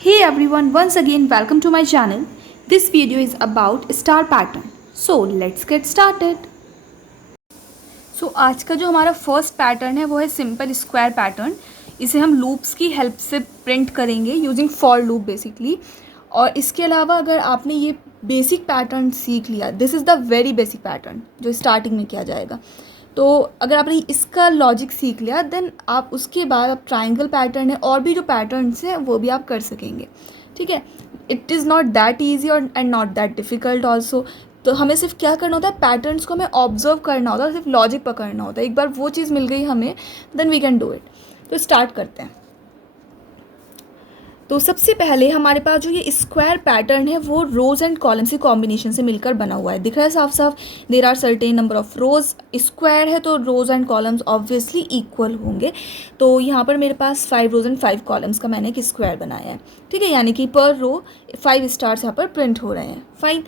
Hey everyone, once again welcome to my channel. This video is about star pattern. So let's get started. आज का जो हमारा first pattern है वो है सिंपल स्क्वायर पैटर्न. इसे हम लूप्स की हेल्प से प्रिंट करेंगे यूजिंग फॉर लूप बेसिकली. और इसके अलावा अगर आपने ये बेसिक पैटर्न सीख लिया, this is the very basic pattern जो स्टार्टिंग में किया जाएगा. तो अगर आपने इसका लॉजिक सीख लिया देन आप उसके बाद आप ट्राइंगल पैटर्न है और भी जो पैटर्न्स हैं वो भी आप कर सकेंगे. ठीक है, it is not that easy और and not that difficult also. तो हमें सिर्फ क्या करना होता है, पैटर्न्स को हमें ऑब्जर्व करना होता है, सिर्फ लॉजिक पकड़ना होता है. एक बार वो चीज़ मिल गई हमें then we can do it. तो स्टार्ट करते हैं. तो सबसे पहले हमारे पास जो ये स्क्वायर पैटर्न है वो रोज़ एंड कॉलम्स के कॉम्बिनेशन से मिलकर बना हुआ है. दिख रहा है साफ साफ. There are certain number of rows. Square है तो rows and columns obviously equal होंगे. तो यहाँ पर मेरे पास 5 रोज़ एंड 5 कॉलम्स का मैंने एक स्क्वायर बनाया है. ठीक है, यानी कि पर रो 5 स्टार्स यहाँ पर प्रिंट हो रहे हैं. फाइन.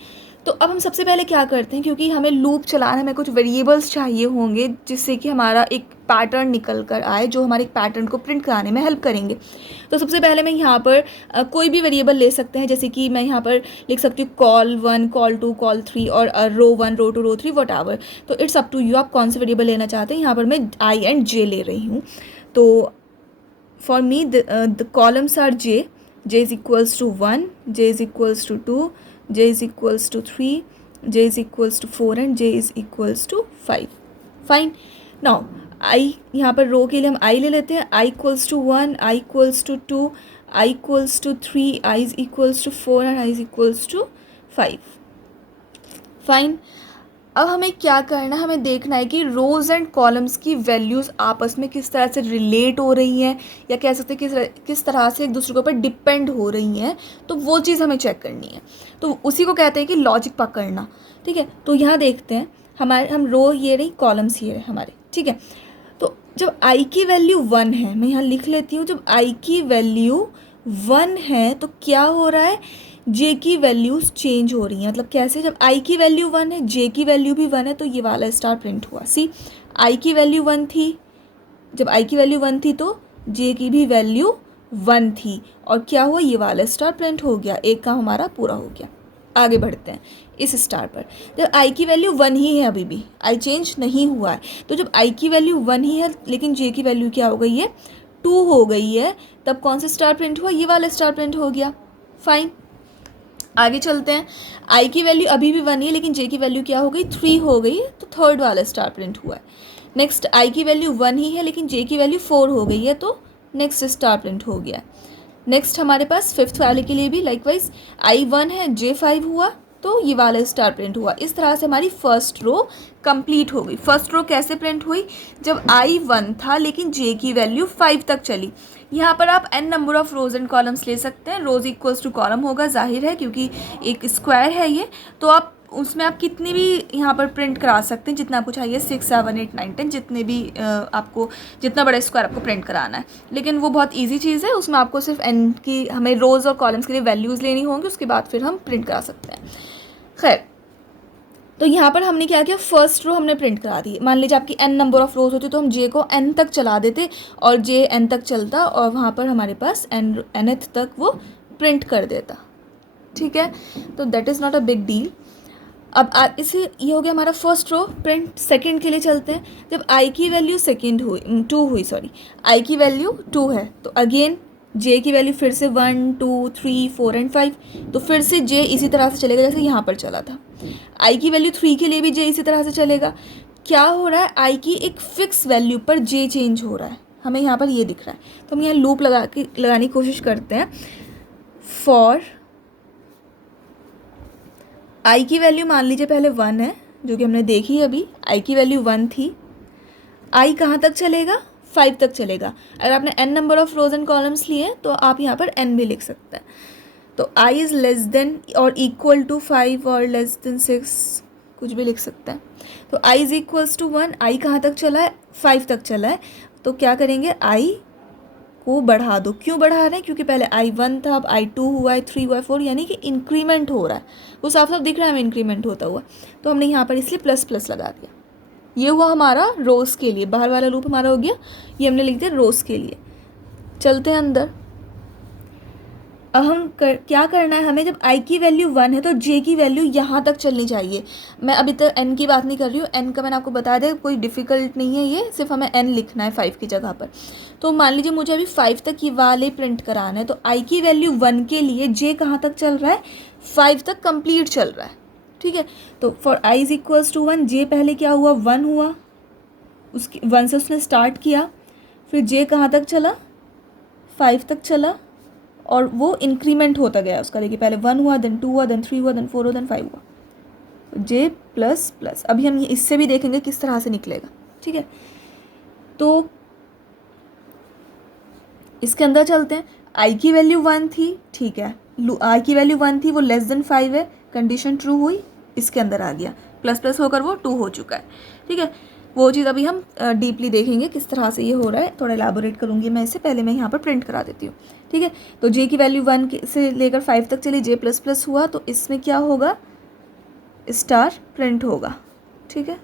तो अब हम सबसे पहले क्या करते हैं, क्योंकि हमें लूप चलाने में कुछ वेरिएबल्स चाहिए होंगे जिससे कि हमारा एक पैटर्न निकल कर आए जो हमारे एक पैटर्न को प्रिंट कराने में हेल्प करेंगे. तो सबसे पहले मैं यहाँ पर कोई भी वेरिएबल ले सकते हैं. जैसे कि मैं यहाँ पर लिख सकती हूँ कॉल 1, कॉल 2, कॉल 3 और रो 1, रो 2, रो 3 वट एवर. तो इट्स अप टू यू, आप कौन से वेरिएबल लेना चाहते हैं. यहाँ पर मैं आई एंड जे ले रही हूँ. तो for me the columns are J. J is equals to 1, J is equals to 2, j is equals to 3, j is equals to 4 and j is equals to 5. Fine. Now I, यहाँ पर रो के लिए हम आई ले लेते हैं. I equals to 1, I equals to 2, I equals to 3, I is equals to 4 and I is equals to 5. Fine. अब हमें क्या करना है, हमें देखना है कि रोज़ एंड कॉलम्स की वैल्यूज़ आपस में किस तरह से रिलेट हो रही हैं, या कह सकते हैं किस तरह से एक दूसरे के ऊपर डिपेंड हो रही हैं. तो वो चीज़ हमें चेक करनी है. तो उसी को कहते हैं कि लॉजिक पकड़ना. ठीक है, तो यहाँ देखते हैं हम रो ये रही, कॉलम्स ये रहे हमारे. ठीक है, तो जब आई की वैल्यू 1 है, मैं यहाँ लिख लेती हूँ, जब आई की वैल्यू 1 है तो क्या हो रहा है, जे की वैल्यूज़ चेंज हो रही हैं. मतलब कैसे, जब आई की वैल्यू 1 है, जे की वैल्यू भी 1 है, तो ये वाला स्टार प्रिंट हुआ. सी, आई की वैल्यू 1 थी, जब आई की वैल्यू 1 थी तो जे की भी वैल्यू 1 थी, और क्या हुआ, ये वाला स्टार प्रिंट हो गया. एक काम हमारा पूरा हो गया. आगे बढ़ते हैं इस स्टार पर. जब आई की वैल्यू 1 ही है, अभी भी आई चेंज नहीं हुआ है, तो जब आई की वैल्यू 1 ही है लेकिन जे की वैल्यू क्या हो गई है, 2 हो गई है, तब कौन सा स्टार प्रिंट हुआ, ये वाला स्टार प्रिंट हो गया. फाइन. आगे चलते हैं. आई की वैल्यू अभी भी 1 ही है लेकिन जे की वैल्यू क्या हो गई, 3 हो गई, तो थर्ड वाला स्टार प्रिंट हुआ है. नेक्स्ट, आई की वैल्यू 1 ही है लेकिन जे की वैल्यू 4 हो गई है, तो नेक्स्ट स्टार प्रिंट हो गया. नेक्स्ट हमारे पास फिफ्थ वाले के लिए भी लाइकवाइज आई 1 है, जे 5 हुआ, तो ये वाला स्टार प्रिंट हुआ. इस तरह से हमारी फर्स्ट रो कंप्लीट हो गई. फर्स्ट रो कैसे प्रिंट हुई, जब आई 1 था लेकिन जे की वैल्यू 5 तक चली. यहाँ पर आप n number of rows and columns ले सकते हैं. रोज इक्वल्स टू कॉलम होगा, जाहिर है क्योंकि एक स्क्वायर है ये. तो आप उसमें आप कितनी भी यहाँ पर प्रिंट करा सकते हैं, जितना आपको चाहिए, 6, 7, 8, 9, 10, जितने भी आपको, जितना बड़ा स्क्वायर आपको प्रिंट कराना है. लेकिन वो बहुत इजी चीज़ है, उसमें आपको सिर्फ n की, हमें रोज़ और कॉलम्स के लिए वैल्यूज़ लेनी होंगी, उसके बाद फिर हम प्रिंट करा सकते हैं. खैर, तो यहाँ पर हमने क्या किया, फर्स्ट रो हमने प्रिंट करा दी. मान लीजिए आपकी n नंबर ऑफ रोज़ होती तो हम j को n तक चला देते और j n तक चलता और वहाँ पर हमारे पास nth तक वो प्रिंट कर देता. ठीक है, तो that is not a big deal. अब इसे ये हो गया हमारा फर्स्ट रो प्रिंट. सेकंड के लिए चलते हैं. जब आई की वैल्यू 2 हुई, सॉरी, आई की वैल्यू 2 है, तो अगेन जे की वैल्यू फिर से 1, 2, 3, 4 एंड 5, तो फिर से जे इसी तरह से चलेगा जैसे यहाँ पर चला था. आई की वैल्यू 3 के लिए भी जे इसी तरह से चलेगा. क्या हो रहा है, आई की एक फिक्स वैल्यू पर जे चेंज हो रहा है, हमें यहाँ पर ये दिख रहा है. तो हम यहाँ लूप लगाने की कोशिश करते हैं. फॉर आई की वैल्यू मान लीजिए पहले 1 है, जो कि हमने देखी अभी. आई की वैल्यू 1 थी, आई कहाँ तक चलेगा, 5 तक चलेगा. अगर आपने n number of rows and columns लिए तो आप यहाँ पर n भी लिख सकते हैं. तो i इज़ लेस देन और इक्वल टू 5 और लेस देन 6, कुछ भी लिख सकते हैं. तो i इज़ इक्वल्स टू 1, आई कहाँ तक चला है, 5 तक चला है. तो क्या करेंगे, i को बढ़ा दो. क्यों बढ़ा रहे हैं, क्योंकि पहले आई 1 था, अब आई 2 हुआ है, 3 हुआ है, 4, यानी कि इंक्रीमेंट हो रहा है. वो साफ साफ दिख रहा है हमें इंक्रीमेंट होता हुआ. तो हमने यहाँ पर इसलिए प्लस प्लस लगा दिया. ये हुआ हमारा रोज़ के लिए. बाहर वाला लूप हमारा हो गया, ये हमने लिख दिया रोज़ के लिए. चलते हैं अंदर. अब क्या करना है हमें, जब i की वैल्यू 1 है तो j की वैल्यू यहाँ तक चलनी चाहिए। मैं अभी तक n की बात नहीं कर रही हूँ, n का मैंने आपको बता दिया कोई डिफ़िकल्ट नहीं है, ये सिर्फ हमें n लिखना है 5 की जगह पर। तो मान लीजिए मुझे अभी 5 तक ये वाले प्रिंट कराना है, तो i की वैल्यू 1 के लिए j कहाँ तक चल रहा है, 5 तक कंप्लीट चल रहा है। ठीक है, तो for i is equals to 1, j पहले क्या हुआ 1 हुआ, उसकी 1 से उसने स्टार्ट किया, फिर j कहाँ तक चला 5 तक चला, और वो इंक्रीमेंट होता गया उसका। देखिए पहले 1 हुआ, देन 2 हुआ, देन 3 हुआ, देन 4 हुआ, देन 5 हुआ, j प्लस प्लस। अभी हम ये इससे भी देखेंगे किस तरह से निकलेगा। ठीक है, तो इसके अंदर चलते हैं। i की वैल्यू 1 थी, ठीक है, i की वैल्यू 1 थी, वो लेस देन 5 है, कंडीशन ट्रू हुई, इसके अंदर आ गया, प्लस प्लस होकर वो 2 हो चुका है। ठीक है, वो चीज़ अभी हम डीपली देखेंगे किस तरह से ये हो रहा है, थोड़ा एलाबोरेट करूँगी मैं इससे, पहले मैं यहाँ पर प्रिंट करा देती हूँ। ठीक है, तो j की वैल्यू 1 से लेकर 5 तक चली, j प्लस प्लस हुआ, तो इसमें क्या होगा, स्टार प्रिंट होगा। ठीक है,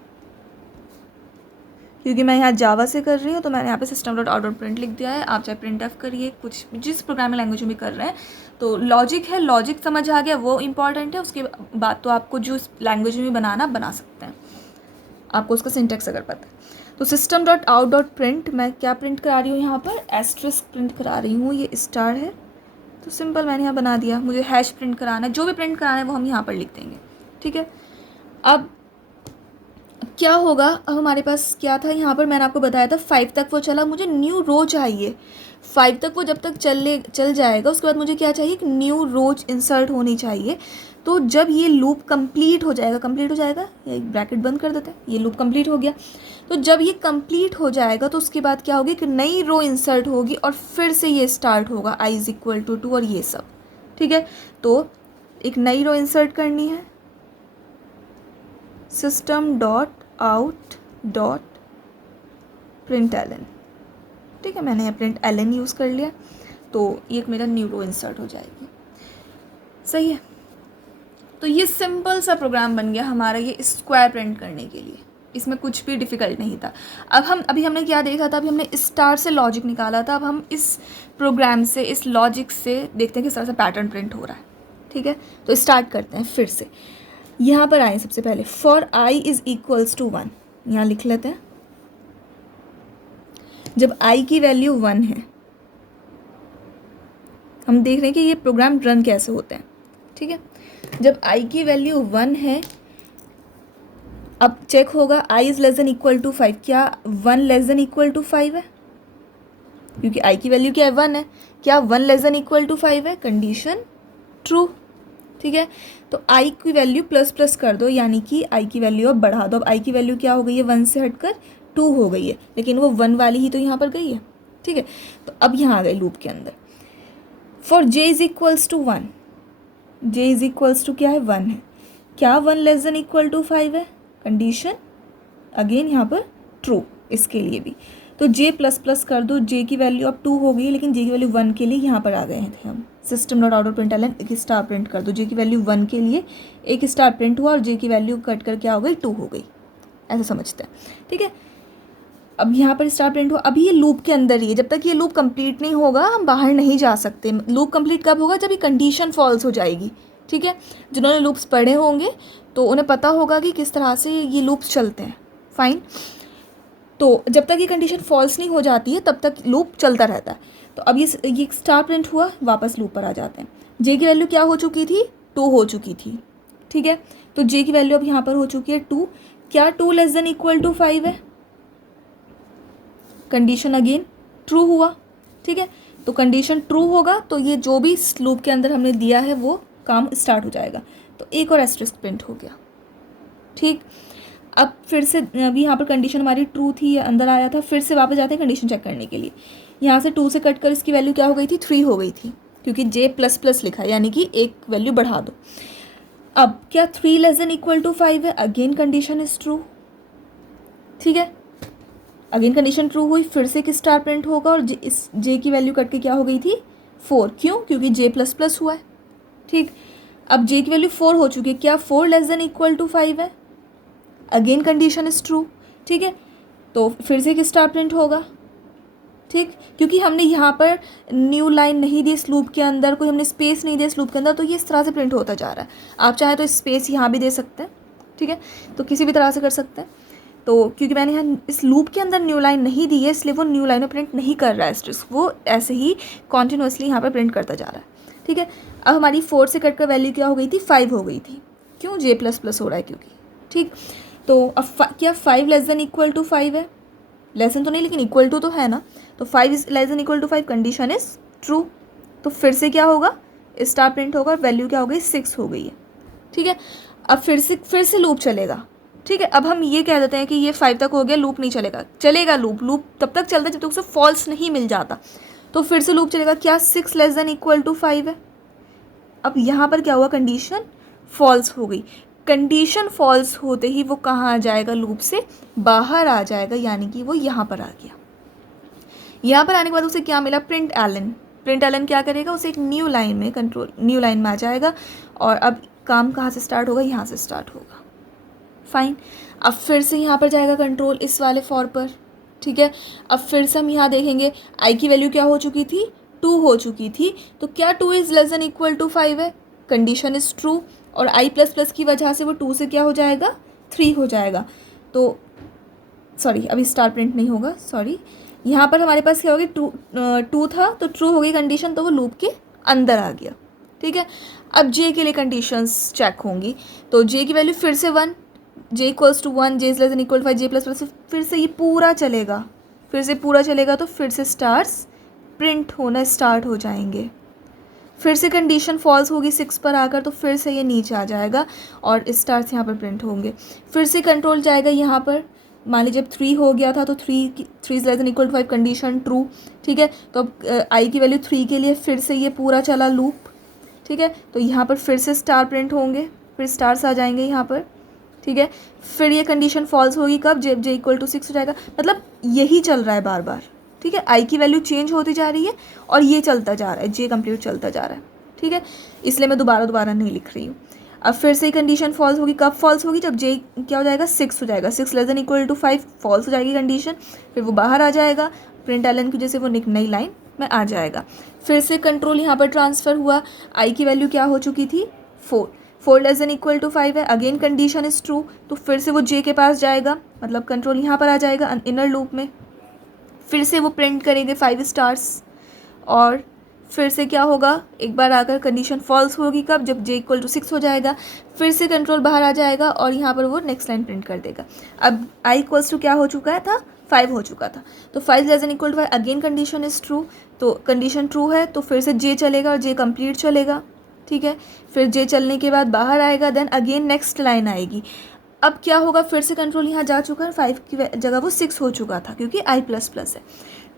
क्योंकि मैं यहाँ जावा से कर रही हूँ तो मैंने यहाँ पे system dot out dot print लिख दिया है। आप चाहे प्रिंट एफ करिए, कुछ जिस प्रोग्रामिंग लैंग्वेज में भी कर रहे हैं, तो लॉजिक है, लॉजिक समझ आ गया वो इंपॉर्टेंट है। उसके बाद तो आपको जो लैंग्वेज में बनाना बना सकते हैं, आपको उसका सिंटेक्स अगर पता है। तो system dot out dot print, मैं क्या प्रिंट करा रही हूँ यहाँ पर, एस्ट्रिस्क प्रिंट करा रही हूँ, ये स्टार है तो सिंपल मैंने यहाँ बना दिया। मुझे हैश प्रिंट कराना है, जो भी प्रिंट कराना है वो हम यहाँ पर लिख देंगे। ठीक है, अब क्या होगा, अब हमारे पास क्या था यहाँ पर, मैंने आपको बताया था 5 तक वो चला, मुझे न्यू रो चाहिए। 5 तक वो जब तक चल जाएगा उसके बाद मुझे क्या चाहिए, एक न्यू रोज इंसर्ट होनी चाहिए। तो जब ये लूप कंप्लीट हो जाएगा, एक ब्रैकेट बंद कर देते हैं, ये लूप कंप्लीट हो गया। तो जब ये कंप्लीट हो जाएगा तो उसके बाद क्या होगी, कि नई रो इंसर्ट होगी और फिर से ये स्टार्ट होगा i इज़ इक्वल टू 2 और ये सब। ठीक है, तो एक नई रो इंसर्ट करनी है, system dot out dot print ln. ठीक है, मैंने यहाँ प्रिंट एलन यूज़ कर लिया, तो ये मेरा न्यू रो इंसर्ट हो जाएगी। सही है, तो ये सिंपल सा प्रोग्राम बन गया हमारा ये स्क्वायर प्रिंट करने के लिए, इसमें कुछ भी डिफ़िकल्ट नहीं था। अभी हमने क्या देखा था, अभी हमने स्टार से लॉजिक निकाला था, अब हम इस प्रोग्राम से, इस लॉजिक से देखते हैं किस तरह से पैटर्न प्रिंट हो रहा है। ठीक है, तो स्टार्ट करते हैं फिर से। यहाँ पर आए सबसे पहले, for i is equals to 1, यहाँ लिख लेते हैं। जब i की वैल्यू 1 है, हम देख रहे हैं कि ये प्रोग्राम रन कैसे होते हैं। ठीक है, जब i की वैल्यू 1 है, अब चेक होगा i is less than equal to 5, क्या 1 लेस देन इक्वल टू 5 है, क्योंकि i की वैल्यू क्या है 1 है, क्या 1 लेस देन इक्वल टू 5 है, कंडीशन ट्रू। ठीक है, तो i की वैल्यू प्लस प्लस कर दो, यानी कि i की वैल्यू अब बढ़ा दो। अब i की वैल्यू क्या हो गई है, 1 से हटकर 2 हो गई है, लेकिन वो 1 वाली ही तो यहाँ पर गई है। ठीक है, तो अब यहाँ आ गए लूप के अंदर। For j is equals to 1, j is equals to क्या है 1 है, क्या 1 लेस देन इक्वल टू 5 है, कंडीशन अगेन यहाँ पर ट्रू, इसके लिए भी। तो j प्लस प्लस कर दो, j की वैल्यू अब 2 हो गई, लेकिन j की वैल्यू 1 के लिए यहाँ पर आ गए थे हम। System dot out dot print ln, एक स्टार प्रिंट कर दो, j की वैल्यू 1 के लिए एक स्टार प्रिंट हुआ और j की वैल्यू कट कर क्या हो गई 2 हो गई, ऐसा समझते हैं। ठीक है, अब यहाँ पर स्टार प्रिंट हुआ, अभी ये लूप के अंदर ही है, जब तक ये लूप कंप्लीट नहीं होगा हम बाहर नहीं जा सकते। लूप कंप्लीट कब होगा, जब ये कंडीशन फॉल्स हो जाएगी। ठीक है, जिन्होंने लूप्स पढ़े होंगे तो उन्हें पता होगा कि किस तरह से ये लूप्स चलते हैं। फाइन, तो जब तक ये कंडीशन फॉल्स नहीं हो जाती है तब तक लूप चलता रहता है। तो अब ये स्टार प्रिंट हुआ, वापस लूप पर आ जाते हैं। जे की वैल्यू क्या हो चुकी थी, 2 हो चुकी थी। ठीक है, तो जे की वैल्यू अब यहाँ पर हो चुकी है 2, क्या 2 लेस देन इक्वल टू 5 है, कंडीशन अगेन ट्रू हुआ। ठीक है, तो कंडीशन ट्रू होगा तो ये जो भी लूप के अंदर हमने दिया है वो काम स्टार्ट हो जाएगा। तो एक और एस्टेरिस्क प्रिंट हो गया। ठीक, अब फिर से अभी यहाँ पर कंडीशन हमारी ट्रू थी, अंदर आया था, फिर से वापस जाते हैं कंडीशन चेक करने के लिए। यहाँ से 2 से कट कर इसकी वैल्यू क्या हो गई थी, 3 हो गई थी, क्योंकि j प्लस प्लस लिखा है, यानी कि एक वैल्यू बढ़ा दो। अब क्या 3 लेस देन इक्वल टू 5 है, अगेन कंडीशन इज ट्रू। ठीक है, अगेन कंडीशन ट्रू हुई, फिर से एक स्टार प्रिंट होगा और इस j की वैल्यू कट के क्या हो गई थी 4, क्यों, क्योंकि j प्लस प्लस हुआ है। ठीक, अब j की वैल्यू 4 हो चुकी है, क्या 4 लेस देन इक्वल टू 5 है, अगेन कंडीशन इज ट्रू। ठीक है, तो फिर से एक स्टार प्रिंट होगा, ठीक, क्योंकि हमने यहाँ पर न्यू लाइन नहीं दी इस लूप के अंदर, कोई हमने स्पेस नहीं दिया इस लूप के अंदर, तो ये इस तरह से प्रिंट होता जा रहा है। आप चाहे तो स्पेस यहाँ भी दे सकते हैं, ठीक है, तो किसी भी तरह से कर सकते हैं। तो क्योंकि मैंने यहाँ इस लूप के अंदर न्यू लाइन नहीं दी है, इसलिए वो न्यू लाइन में प्रिंट नहीं कर रहा है एस्टेरिस्क, वो ऐसे ही कॉन्टिन्यूसली यहाँ पर प्रिंट करता जा रहा है, ठीक है। अब हमारी 4 से कट कर वैल्यू क्या हो गई थी, 5 हो गई थी, क्यों, J ++ हो रहा है क्योंकि, ठीक। तो अब क्या 5 ≤ 5 है, लेसन तो नहीं लेकिन इक्वल टू तो है ना, तो 5 ≤ 5 कंडीशन इज ट्रू। तो फिर से क्या होगा, स्टार प्रिंट होगा, वैल्यू क्या हो गई, 6 हो गई है, ठीक है। अब फिर से लूप चलेगा, ठीक है। अब हम ये कह देते हैं कि ये 5 तक हो गया, लूप नहीं चलेगा, चलेगा लूप तब तक चलता है जब तक उसे फॉल्स नहीं मिल जाता। तो फिर से लूप चलेगा, क्या 6 ≤ 5 है। अब यहाँ पर क्या हुआ, कंडीशन फॉल्स हो गई। कंडीशन फॉल्स होते ही वो कहाँ आ जाएगा, लूप से बाहर आ जाएगा, यानी कि वो यहाँ पर आ गया। यहाँ पर आने के बाद उसे क्या मिला, प्रिंट एलन क्या करेगा, उसे एक न्यू लाइन में आ जाएगा, और अब काम कहाँ से स्टार्ट होगा, यहाँ से स्टार्ट होगा, फाइन। अब फिर से यहाँ पर जाएगा कंट्रोल इस वाले फॉर पर, ठीक है। अब फिर से हम यहाँ देखेंगे आई की वैल्यू क्या हो चुकी थी, 2 हो चुकी थी, तो क्या 2 ≤ 5 है, कंडीशन इज़ ट्रू, और I++ की वजह से वो 2 से क्या हो जाएगा, 3 हो जाएगा। तो सॉरी, अभी स्टार प्रिंट नहीं होगा, सॉरी, यहाँ पर हमारे पास क्या होगी, 2 था तो ट्रू हो गई कंडीशन, तो वो लूप के अंदर आ गया, ठीक है। अब J के लिए कंडीशंस चेक होंगी, तो J की वैल्यू फिर से 1, J = 1, J ≤ 5, J++, फिर से ये पूरा चलेगा, तो फिर से स्टार्स प्रिंट होना स्टार्ट हो जाएंगे। फिर से कंडीशन फॉल्स होगी 6 पर आकर, तो फिर से ये नीचे आ जाएगा और स्टार्स यहाँ पर प्रिंट होंगे। फिर से कंट्रोल जाएगा यहाँ पर, मान लीजिए जब 3 हो गया था तो 3 ≤ 5 कंडीशन ट्रू, ठीक है। तो अब आई की वैल्यू 3 के लिए फिर से ये पूरा चला लूप, ठीक है। तो यहाँ पर फिर से स्टार प्रिंट होंगे, फिर स्टार्स आ जाएंगे यहाँ पर, ठीक है। फिर ये कंडीशन फॉल्स होगी कब, जब J = 6 हो जाएगा, मतलब यही चल रहा है बार बार, ठीक है। आई की वैल्यू चेंज होती जा रही है और ये चलता जा रहा है, J कंप्लीट चलता जा रहा है, ठीक है। इसलिए मैं दोबारा नहीं लिख रही हूँ। अब फिर से कंडीशन फॉल्स होगी, कब फॉल्स होगी, जब J क्या हो जाएगा, 6 हो जाएगा, 6 ≤ 5 फॉल्स हो जाएगी कंडीशन, फिर वो बाहर आ जाएगा, प्रिंट एलन की वजह से वो नई लाइन में आ जाएगा। फिर से कंट्रोल यहाँ पर ट्रांसफ़र हुआ, आई की वैल्यू क्या हो चुकी थी, 4 ≤ 5 है, अगेन कंडीशन इज़ ट्रू, तो फिर से वो J के पास जाएगा, मतलब कंट्रोल यहाँ पर आ जाएगा इनर लूप में, फिर से वो प्रिंट करेंगे 5 स्टार्स, और फिर से क्या होगा, एक बार आकर कंडीशन फॉल्स होगी कब, जब J = 6 हो जाएगा, फिर से कंट्रोल बाहर आ जाएगा और यहाँ पर वो नेक्स्ट लाइन प्रिंट कर देगा। अब I = क्या हो चुका था, 5 हो चुका था, तो 5 ≤ 5, अगेन कंडीशन इज़ ट्रू, तो कंडीशन ट्रू है, तो फिर से J चलेगा और J कंप्लीट चलेगा, ठीक है। फिर J चलने के बाद बाहर आएगा, देन अगेन नेक्स्ट लाइन आएगी। अब क्या होगा, फिर से कंट्रोल यहाँ जा चुका है, 5 की जगह वो 6 हो चुका था क्योंकि I++ है,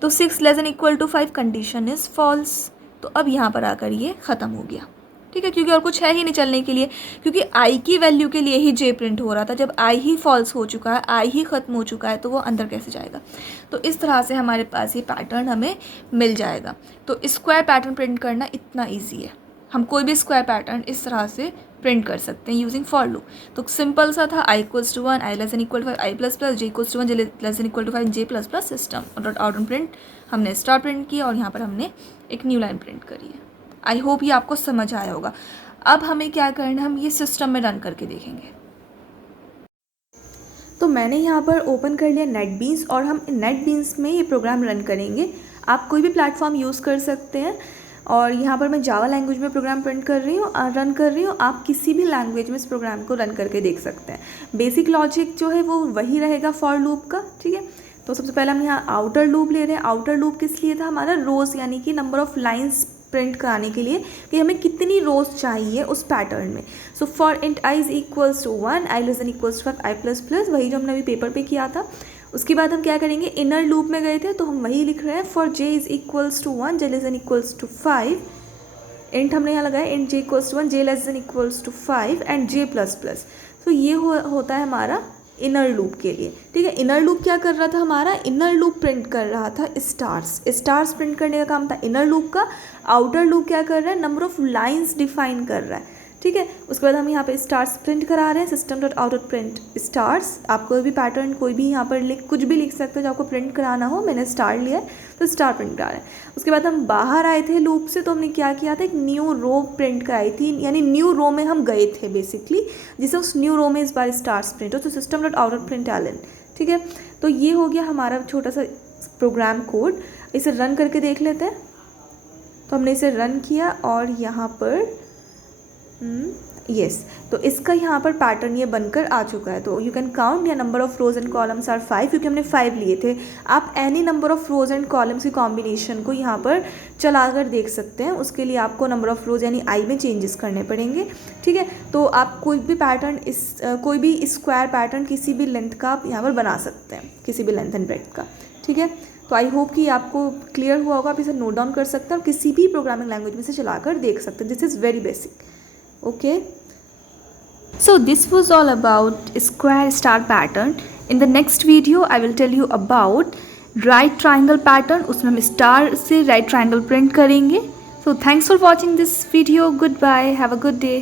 तो 6 ≤ 5 कंडीशन इज़ फॉल्स। तो अब यहाँ पर आकर ये ख़त्म हो गया, ठीक है, क्योंकि और कुछ है ही नहीं चलने के लिए, क्योंकि I की वैल्यू के लिए ही J प्रिंट हो रहा था। जब I ही फॉल्स हो चुका है, I ही ख़त्म हो चुका है, तो वो अंदर कैसे जाएगा। तो इस तरह से हमारे पास ये पैटर्न हमें मिल जाएगा। तो स्क्वायर पैटर्न प्रिंट करना इतना ईजी है, हम कोई भी स्क्वायर पैटर्न इस तरह से प्रिंट कर सकते हैं यूजिंग फॉर लूप। तो सिंपल सा था, I = 1, I <= 5, I++, J = 1, J <= 5, J++ system, और आउटपुट प्रिंट हमने स्टार प्रिंट किया और यहाँ पर हमने एक न्यू लाइन प्रिंट करी है। आई होप ये आपको समझ आया होगा। अब हमें क्या करना है, हम ये सिस्टम में रन करके देखेंगे। तो मैंने यहाँ पर ओपन कर लिया नेटबीन्स, और हम नेटबीन्स में ये प्रोग्राम रन करेंगे। आप कोई भी प्लेटफॉर्म यूज़ कर सकते हैं, और यहाँ पर मैं जावा लैंग्वेज में प्रोग्राम रन कर रही हूँ। आप किसी भी लैंग्वेज में इस प्रोग्राम को रन करके देख सकते हैं। बेसिक लॉजिक जो है वो वही रहेगा फॉर लूप का, ठीक है। तो सबसे पहले हम यहाँ आउटर लूप ले रहे हैं। आउटर लूप किस लिए था, हमारा रोज़ यानी कि नंबर ऑफ़ लाइन्स प्रिंट कराने के लिए कि हमें कितनी रोज़ चाहिए उस पैटर्न में। So for int I = 1, I <= 5, I++, वही जो हमने अभी पेपर पे किया था। उसके बाद हम क्या करेंगे, इनर लूप में गए थे तो हम वही लिख रहे हैं, फॉर J = 1, J <= 5, इंट हमने यहाँ लगाया, int J = 1, J <= 5 and J++। तो ये होता है हमारा इनर लूप के लिए, ठीक है। इनर लूप क्या कर रहा था, हमारा इनर लूप प्रिंट कर रहा था स्टार्स प्रिंट करने का काम था इनर लूप का। आउटर लूप क्या कर रहा है, नंबर ऑफ़ लाइन्स डिफाइन कर रहा है, ठीक है। उसके बाद हम यहाँ पे स्टार्स प्रिंट करा रहे हैं, system dot out dot print stars. आप कोई भी पैटर्न कोई भी यहाँ पर कुछ भी लिख सकते हो जो आपको प्रिंट कराना हो। मैंने स्टार लिया है तो स्टार प्रिंट करा रहे हैं। उसके बाद हम बाहर आए थे लूप से, तो हमने क्या किया था, एक न्यू रो प्रिंट कराई थी, यानी न्यू रो में हम गए थे बेसिकली, जिससे उस न्यू रो में इस बार स्टार्स प्रिंट हो। तो system dot out dot print ln, ठीक है। तो ये हो गया हमारा छोटा सा प्रोग्राम कोड। इसे रन करके देख लेते हैं। तो हमने इसे रन किया और यहाँ पर यस तो इसका यहाँ पर पैटर्न ये बनकर आ चुका है। तो यू कैन काउंट या number of rows and columns are 5, क्योंकि हमने 5 लिए थे। आप any number of rows and columns की कॉम्बिनेशन को यहाँ पर चलाकर देख सकते हैं। उसके लिए आपको नंबर ऑफ रोज यानी आई में चेंजेस करने पड़ेंगे, ठीक है। तो आप कोई भी पैटर्न कोई भी स्क्वायर पैटर्न किसी भी लेंथ का आप यहाँ पर बना सकते हैं, किसी भी लेंथ एंड ब्रेड्थ का, ठीक है। तो आई होप कि आपको क्लियर हुआ होगा। आप इसे नोट डाउन कर सकते हैं और किसी भी प्रोग्रामिंग लैंग्वेज में से चलाकर देख सकते हैं। This is very basic, okay. So this was all about square star pattern. In the next video I will tell you about right triangle pattern. उसमें हम स्टार से right triangle print करेंगे. So thanks for watching this video. Goodbye. Have a good day.